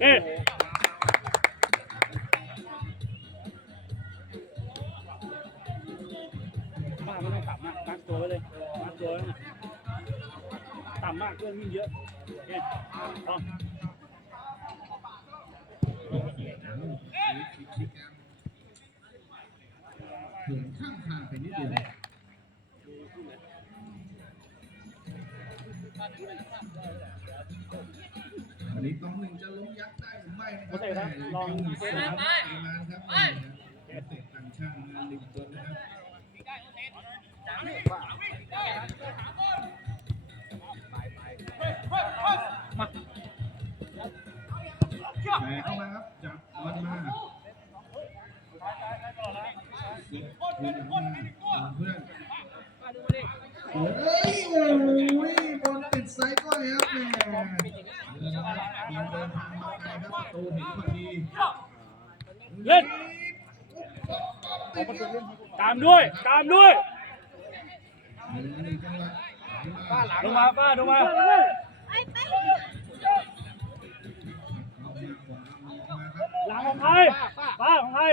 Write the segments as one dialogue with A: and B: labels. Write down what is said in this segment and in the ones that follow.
A: เอ๊ะป้าไม่ต้องต่ำมากตั้งตัวไว้เลยตั้งตัวไว้นะต่ำมากเพื่อนวิ่งเยอะเอ๊ะต้อง
B: ถึงข้างทางไปนิดเดียววันนี้ต้องหนึ่งจะล้มยักษ์ ได้หรือไม่นะครับ
A: โอเคครับลอง
B: เสียงครับเสียงมาครับเตะต่างชาติมาหนึ่งคนนะครับแต่เข้ามาครับจับบอลมาเสียบคืนหลังมาเพื่อนโอ้ยโอ้ยบอลติดไซส์ก้อยครับแหม่เดินนะครับบอลเดินทางมาไกลครับประตู เห็นพอดี
A: เล่น
B: ตา
A: มด้วย ตามด้วย
B: หนึ่งจัง
A: ลงมาป้าลงมาหลังของใครป้าของใคร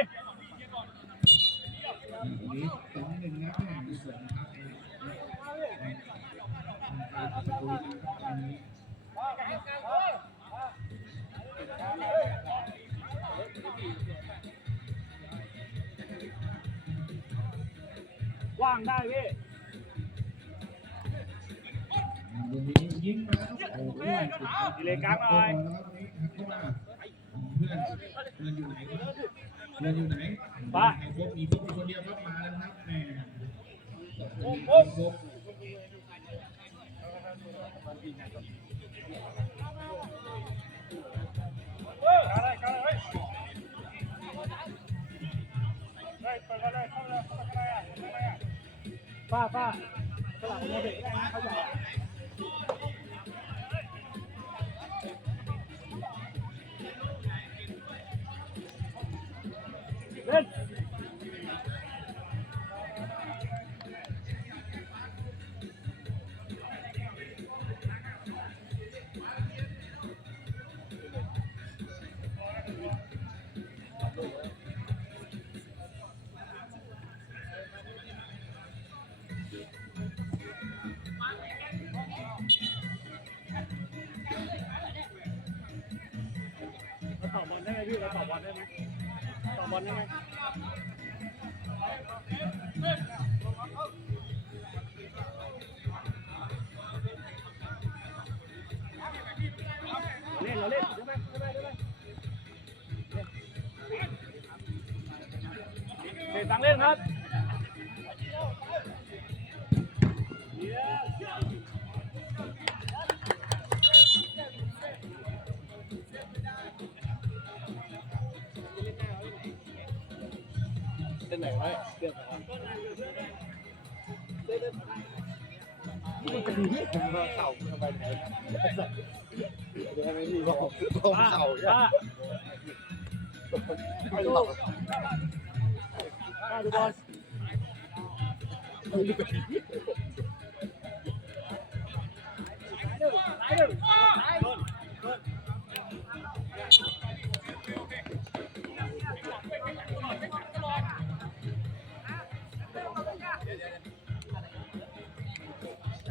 B: ว่า
A: งได้พี่
B: วันนี้ยิงมาครับโอ้โห
A: ดีเลยกลางหน่อย
B: แล้ววันนี้เข้ามาเพื่อนเพื่อนอยู่ไหนเพื่อนอยู่ไหน
A: ป้า
B: ไอ้พวกมีพวกมีคนเดียวครับมาแล้วนะครับแม่พวก
A: ป้าป้าสลับมาเดลได้นะเขาใหญ่ เราต่อบอลได้ไหมพี่เราต่อบอลได้ไหมต่อบอลได้ไหมเล่นเราเล่นได้ไหมได้ไหมได้ไหมเล่นตังเล่นครับ เล่นไหนไว้เล่นไหนวะเข่าทำไมไหนเดี๋ยวให้พี่บอกเข่าใช่ไหมป้าดูบอล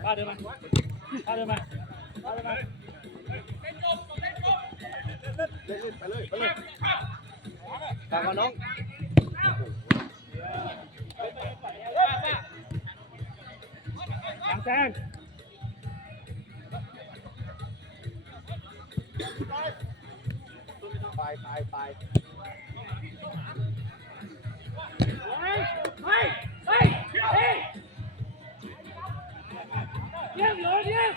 A: ป้าเดินมาป้าเดินมาป้าเดินมาเล่
C: นไปเลยไปเลยตามมาน้อง
A: หลังแซง
C: ไปไปไป
A: เยี่ยมเลยเยี่ยม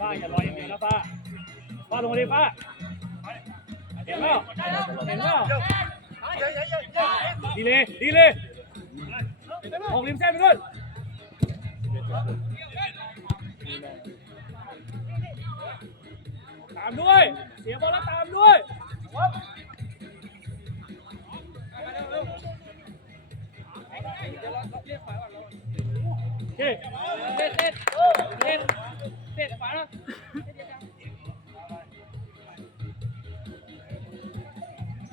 A: ป้าอย่าลอยอย่างเดียวนะป้าป้าลงมาดิป้าเห็นเปล่าเห็นเปล่าดีเลยดีเลยออกริมเส้นไปด้วย ตามด้วย เสียบอลแล้วตามด้วยโอเค
D: เล่นเล่นเล่นเล่นขวาแล้ว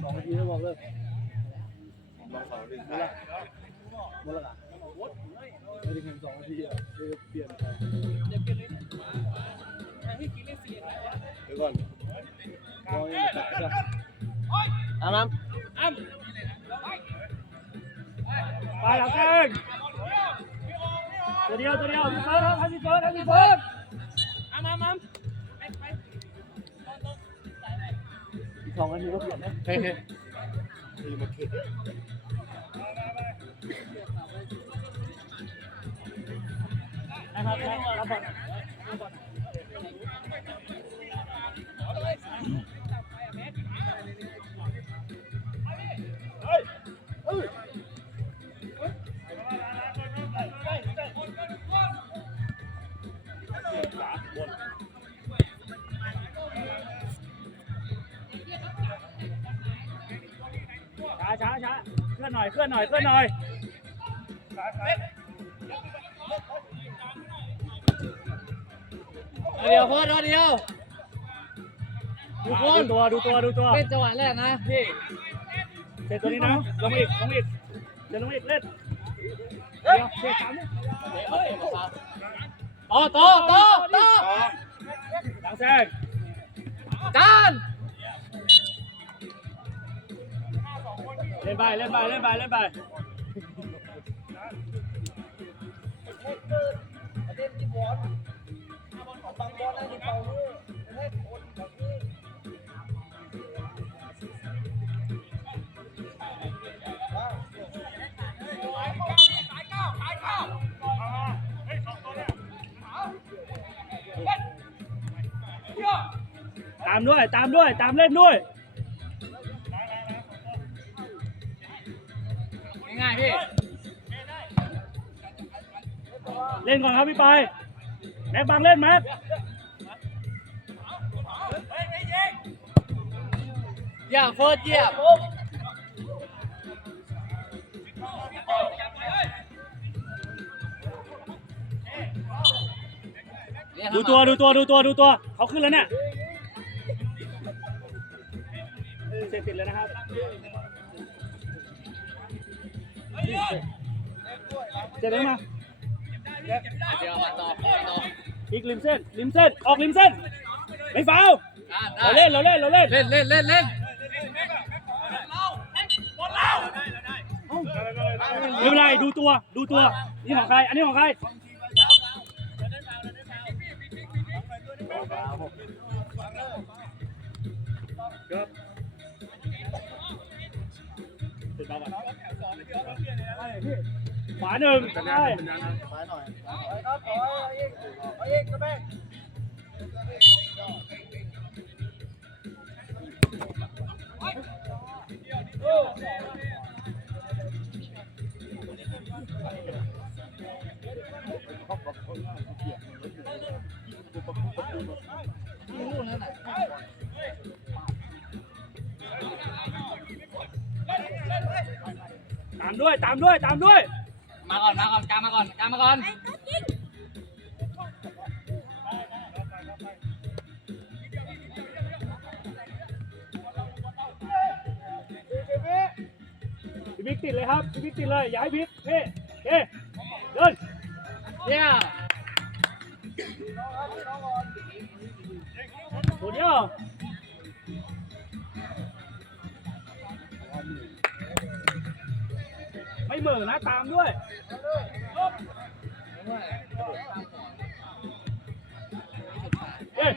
A: สองนาทีแล้วบอกเลย
C: ลองสองหนึ่ง
A: หมดและหมดละกัน ไม่ได้แข่งสองนาทีอะเดี๋ยวเปลี่ยนไป
D: เดี๋ยวเปลี่ยนเลยให้กินเล่นสี่อะไรวะ
C: เดี๋ยวก่อน
A: มองยังตัดก็
C: อามั้ม
D: อ้ำ
A: ไปหลังแข้งตัวเดียวตัวเดียวพี่เฟิร์สครับพี่เฟิร์สพี่เฟิร์ส
D: อ้ำอ้ำอ้ำไปไป
A: อีกสองนาทีก็เปลี่ยนนะ
C: เฮ้ยเฮ้ยมาเก็บ
A: นะครับรับบอลช้าช้าช้าเคลื่อนหน่อยเคลื่อนหน่อยเคลื่อนหน่อย
D: เดียวพอเดียว
A: ดูตัวดูตัวดูตัว
D: เล่นจังหวะแรกนะพี่
A: เสร็จตัวนี้นะลงมาอีกลงมาอีกเดี๋ยวลงมาอีกเล่นเดี๋ยวเสร็จสาม
D: โตโตโตโต
A: หลังแซง
D: การ
A: เล่นไปเล่นไปเล่นไปเล่นไป ตามด้วยตามด้วยตามเล่นด้วย
D: ง่ายๆพี่
A: เล่นก่อนครับพี่ปายแม็กบังเล่นแม็ก
D: อย่าเฟิร์สเยียบ
A: ดูตัวดูตัวดูตัวดูตัวเขาขึ้นแล้วเนี่ย เสร็จติดเลยนะครับเจ็ดเลยมา
D: เดี๋ยวมาต่อต่อ
A: อีกริมเส้นริมเส้นออกริมเส้นไม่ฟาวล์เราเล่นเราเล่นเราเล่น
D: เล่นเล่นเล่นเล่น
A: ไม่เป็นไรดูตัวดูตัวนี่ของใครอันนี้ของใครครับ ติดบอลก่อนขวาหนึ่งใช่
C: ซ้ายหน่อย
A: ตามด้วยตามด้วยตามด้วย
D: มาก่อนมาก่อนกลางมาก่อนกลางมาก่อน
A: พี่บิ๊กติดเลยครับพี่บิ๊กติดเลยอย่าให้พลิกเฮ้เฮ้เดิน
D: เยี่ย
A: ตัวเดียวไเหม่อนะตามด้วยเฮ้ย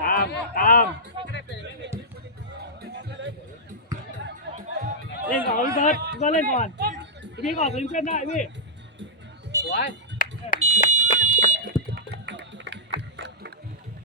A: ตามตาม สองพี่เบิร์ดพี่เบิร์ดเล่นก่อนพี่ก่อนถึงเส้นได้พี่
D: สวย